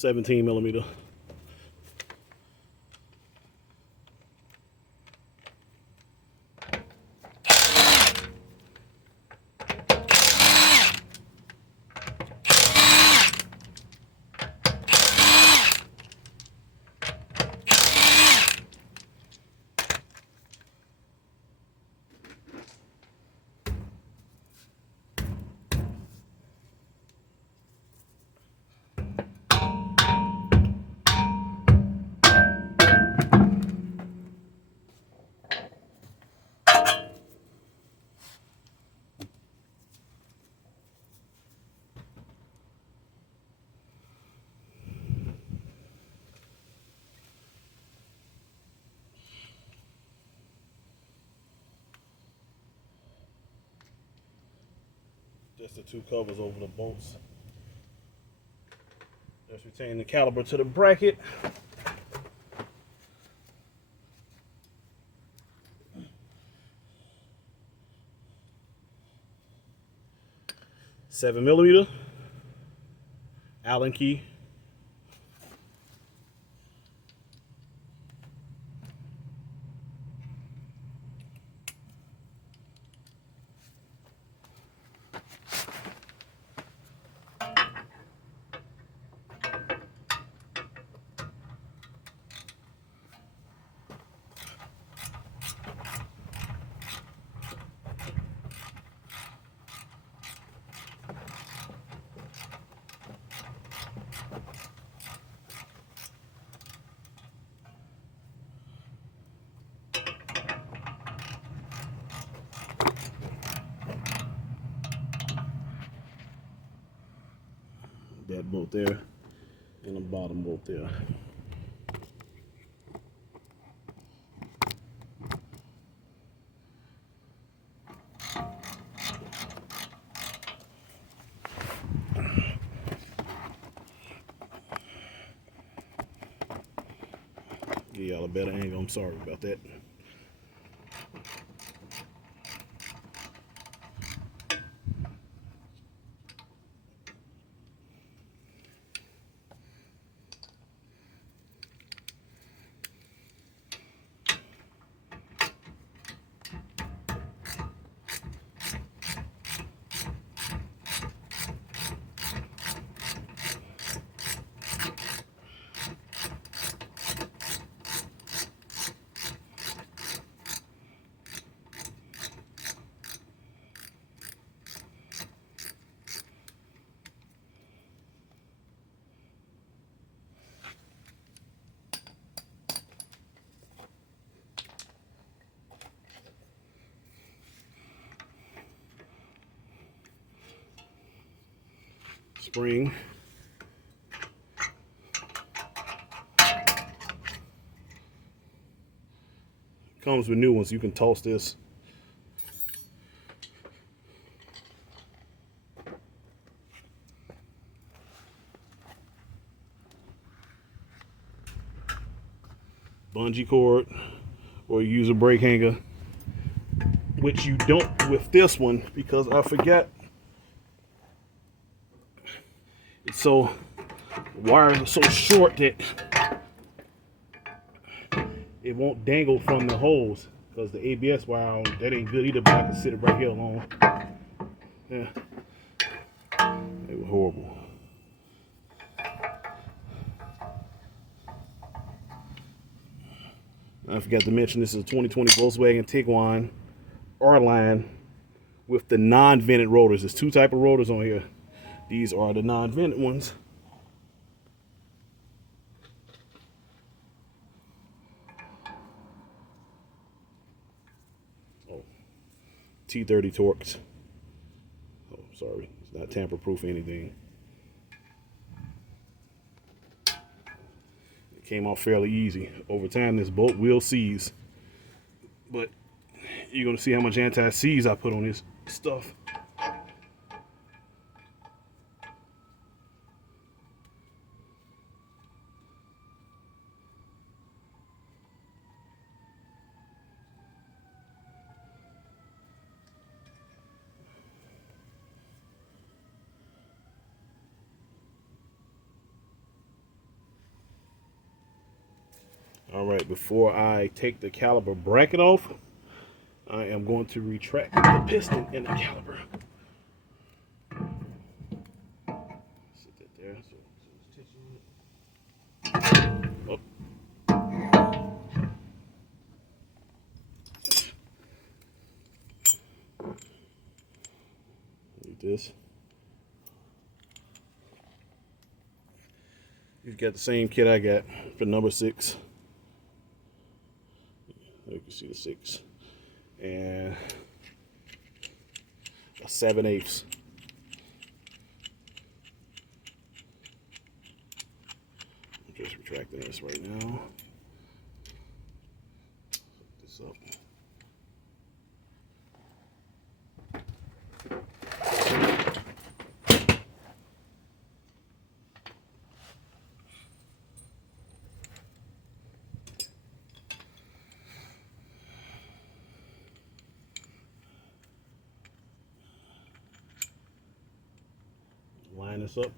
17 millimeter. Just the two covers over the bolts. Just retain the caliper to the bracket. Seven millimeter Allen key. That bolt there and the bottom bolt there. Give y'all a better angle. I'm sorry about that. Spring. Comes with new ones. You can toss this. Bungee cord, or you use a brake hanger, which you don't with this one because I forgot. So wires are so short that it won't dangle from the hose, because the ABS wire, that ain't good either, but I can sit it right here alone. Yeah, they were horrible. I forgot to mention this is a 2020 Volkswagen Tiguan R-Line with the non-vented rotors. There's two types of rotors on here. These are the non-vented ones. Oh, T30 torx. Oh, sorry, it's not tamper-proof or anything. It came off fairly easy. Over time, this bolt will seize, but you're gonna see how much anti-seize I put on this stuff. All right, before I take the caliper bracket off, I am going to retract the piston in the caliper. Sit that there. So there's tension on it. Up. Like this. You've got the same kit I got for number 6. You can see the 6 and a 7/8. I'm just retracting this right now. Hook this up. Line this up.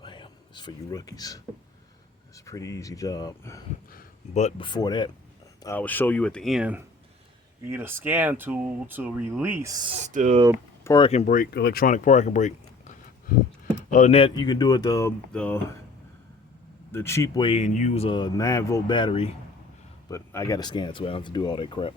Bam, it's for you rookies. It's a pretty easy job. But before that, I will show you at the end. You need a scan tool to release the parking brake, electronic parking brake. Other than that, you can do it the cheap way and use a 9-volt battery. But I got a scan, so I don't have to do all that crap.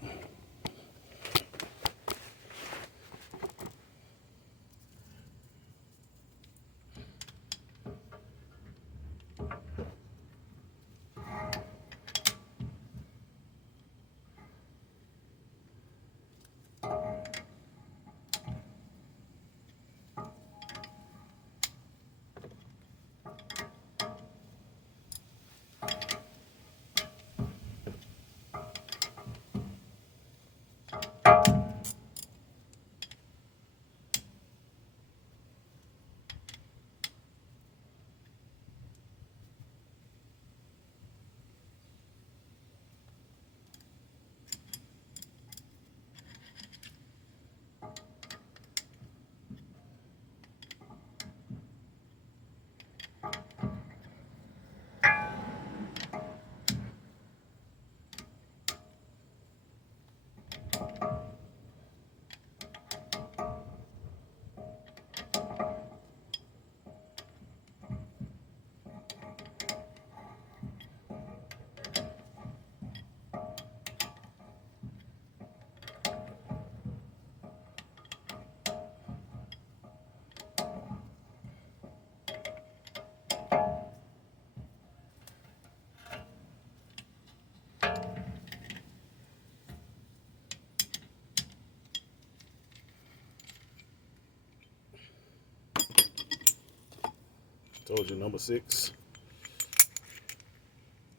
Told you, number 6.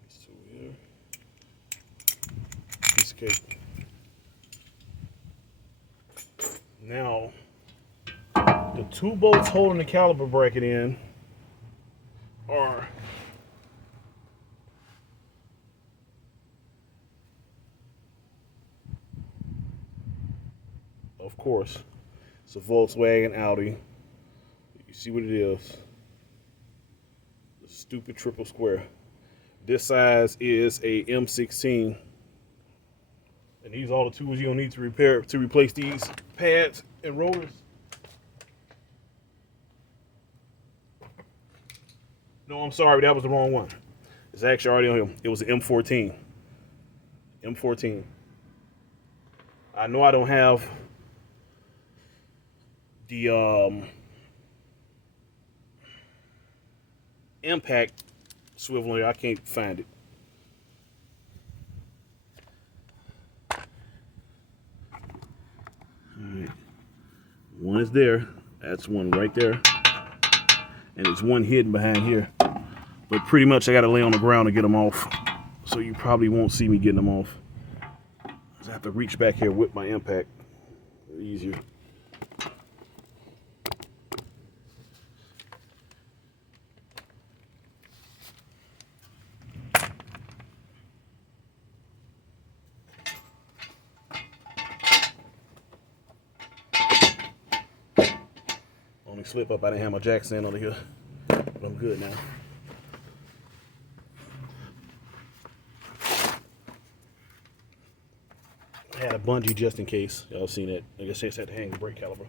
These two here. Piece of cake. Now, the 2 bolts holding the caliper bracket in are of course, it's a Volkswagen Audi. You see what it is. The stupid triple square. This size is a M16. And these are all the tools you're gonna need to replace these pads and rotors. No, I'm sorry, that was the wrong one. It's actually already on here. It was an M14. M14. I know I don't have the impact swivel here. I can't find it. Alright. One is there. That's one right there. And there's one hidden behind here. But pretty much I gotta lay on the ground to get them off. So you probably won't see me getting them off. I have to reach back here with my impact. Easier. quick slip up. I didn't have my jack stand under here, but I'm good now. I had a bungee just in case. Y'all seen it. Like I said, it's at the hanger brake caliper.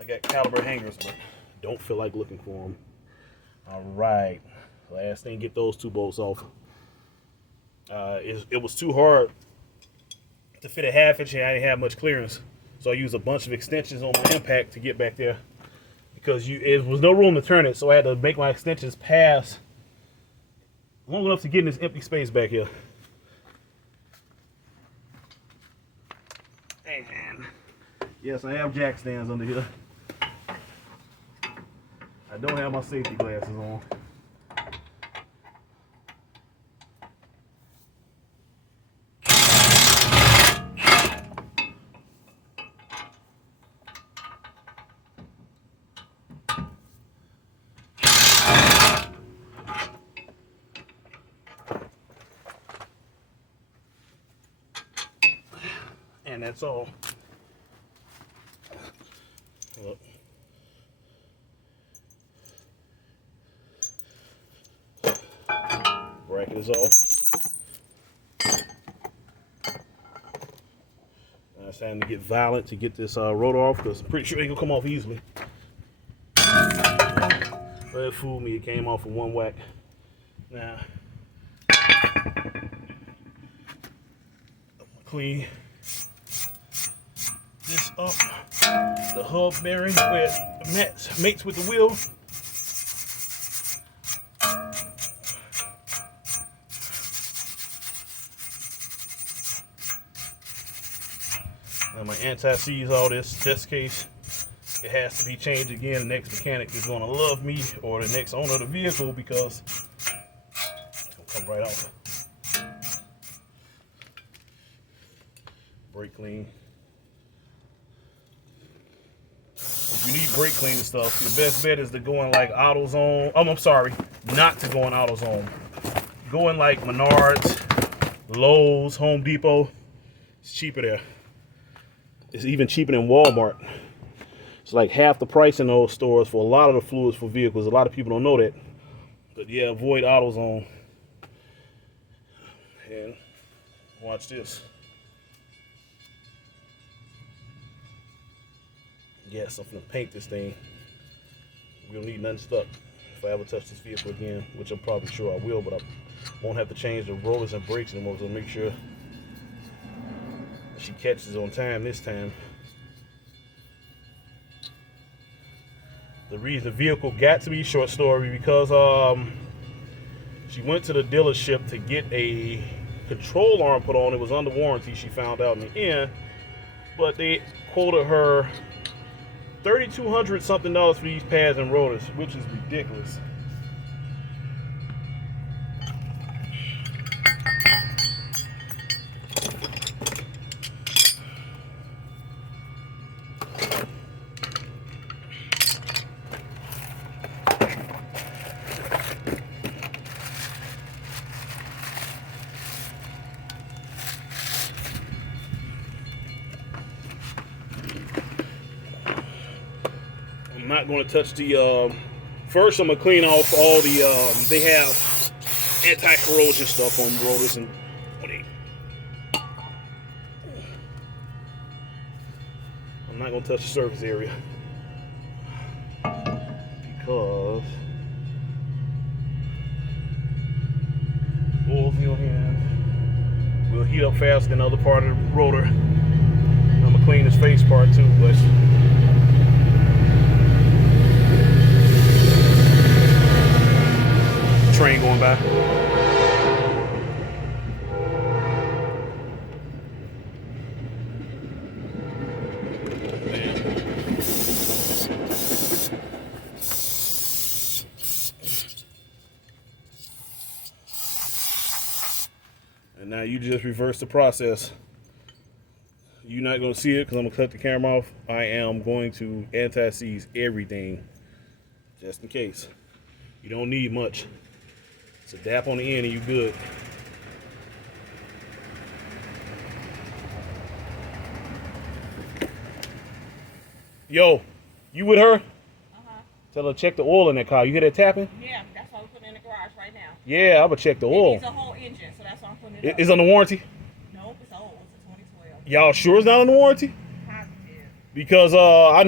I got caliber hangers, but don't feel like looking for them. All right, last thing, get those 2 bolts off. It was too hard to fit a 1/2 inch, and I didn't have much clearance, so I used a bunch of extensions on my impact to get back there because it was no room to turn it, so I had to make my extensions pass long enough to get in this empty space back here. And yes, I have jack stands under here. I don't have my safety glasses on. And that's all. Look. Bracket is off. Now it's time to get violent to get this rotor off, because I'm pretty sure it ain't gonna come off easily. But it fooled me, it came off with 1 whack. Now, clean this up, the hub bearing where it mates with the wheel. I'm gonna anti-seize all this just in case it has to be changed again. The next mechanic is gonna love me, or the next owner of the vehicle, because it's gonna come right off. Brake clean. If you need brake cleaning stuff, your best bet is to go in like AutoZone. I'm sorry, not to go in AutoZone. Go in like Menards, Lowe's, Home Depot. It's cheaper there. It's even cheaper than Walmart. It's like half the price in those stores for a lot of the fluids for vehicles. A lot of people don't know that. But yeah, avoid AutoZone. And watch this. Yes, I'm gonna paint this thing. We don't need nothing stuck. If I ever touch this vehicle again, which I'm probably sure I will, but I won't have to change the rotors and brakes anymore, so I'll make sure she catches on time this time. The reason the vehicle got to be short story because she went to the dealership to get a control arm put on. It was under warranty, she found out in the end, but they quoted her $3,200 something for these pads and rotors, which is ridiculous. I'm not going to touch the, first I'm going to clean off all the, they have anti-corrosion stuff on rotors, and I'm not going to touch the surface area because oil field hand will heat up faster than the other part of the rotor. I'm going to clean this face part too, but train going by. And now you just reverse the process. You're not going to see it because I'm going to cut the camera off. I am going to anti-seize everything just in case. You don't need much. It's a dap on the end and you're good. Yo, you with her? Tell her check the oil in that car. You hear that tapping? Yeah, that's why we're putting it in the garage right now. Yeah, I'm gonna check the oil. It's a whole engine, so that's why I'm putting it up. It's under warranty? Nope, it's old. It's a 2012. Y'all sure it's not under warranty? Positive. Because I